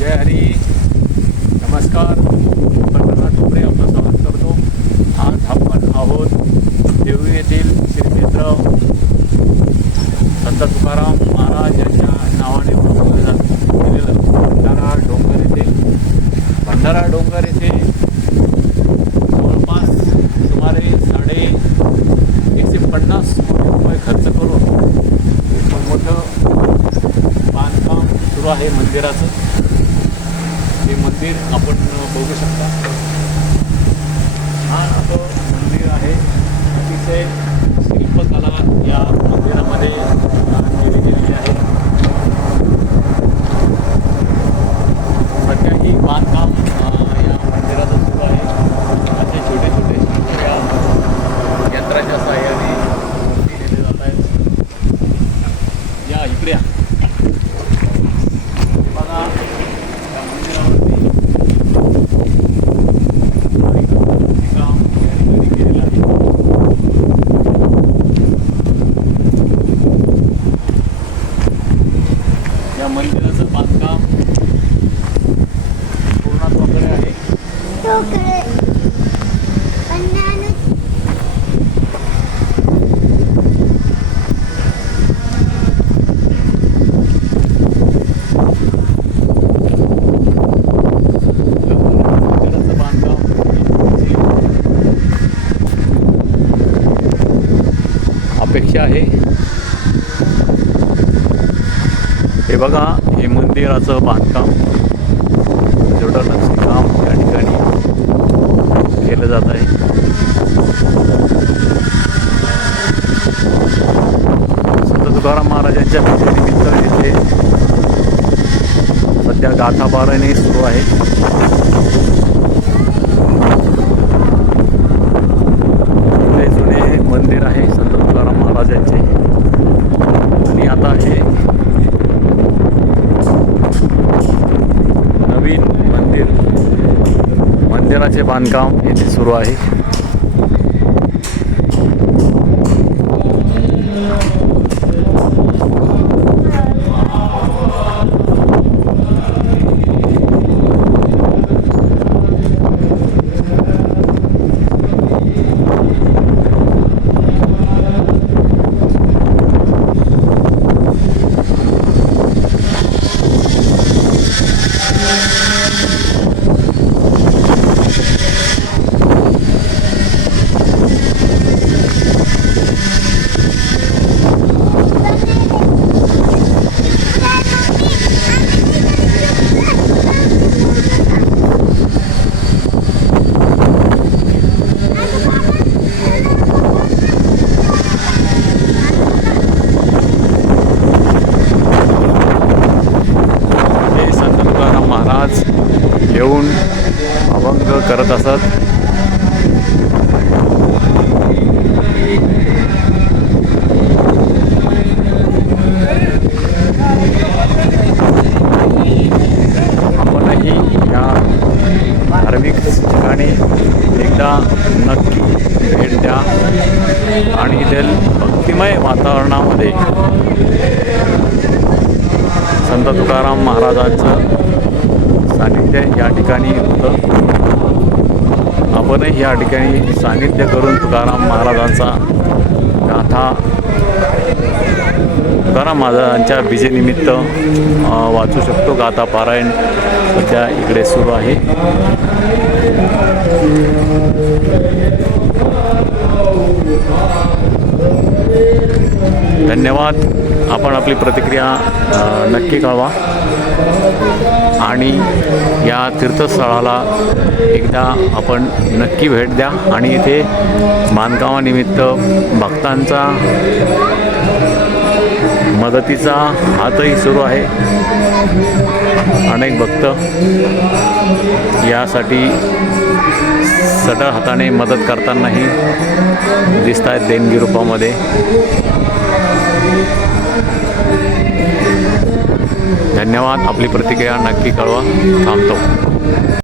जय हरी. नमस्कार. पंढरनाथ डोंगरे आपलं स्वागत करतो. आज आपण आहोत देवळी येथील श्री क्षेत्र संत तुकाराम महाराज यांच्या नावाने केलेलं भंडारा डोंगर येथे. भंडारा डोंगर येथे जवळपास सुमारे 150 कोटी रुपये खर्च करून मोठं बांधकाम सुरू आहे मंदिराचं. हे मंदिर आपण बघू शकता. छान असं मंदिर आहे. अतिशय शिल्पकला या मंदिरामध्ये केली गेलेली आहे. सध्या ही बांधकाम या मंदिराचं सुरू आहे. असे छोटे छोटे या यंत्राच्या सहाय्याने मूर्ती केले जात आहेत. या इकडे बघा या मंदिरावरती काम या ठिकाणी केलेलं आहे. या मंदिराचं बांधकाम पूर्णत्वाकडे आहे. अपेक्षा आहे. हे बघा, हे मंदिराचं बांधकाम जेवढं नक्षीकाम या ठिकाणी केलं जात आहे. संत तुकाराम महाराजांच्या निमित्त इथे सध्या गाथा पारायण सुरू आहे. जुने मंदिर आहे संत तुकाराम महाराजांचे. आणि आता हे नवीन मंदिराचे बांधकाम येथे सुरू आहे. येऊन अभंग करत असत. आपणही या धार्मिक ठिकाणी एकदा नक्की भेट द्या आणि इथे भक्तिमय वातावरणामध्ये संत तुकाराम महाराजांचं सानिध्य या ठिकाणी होतं. आपणही या ठिकाणी सानिध्य करून तुकाराम महाराजांचा गाथा तुकाराम महाराजांच्या विजेनिमित्त वाचू शकतो. गाथा पारायण सध्या इकडे सुरू आहे. धन्यवाद. आपण आपली प्रतिक्रिया नक्की कळवा आणि या तीर्थस्थळाला एकदा आपण नक्की भेट द्या. आणि इथे बांधकामानिमित्त भक्तांचा मदतीचा हातही सुरू आहे. अनेक भक्त यासाठी सढळ हाताने मदत करतानाही दिसत आहेत देणगी रूपामध्ये. धन्यवाद. आपली प्रतिक्रिया नक्की कळवा. थांबतो.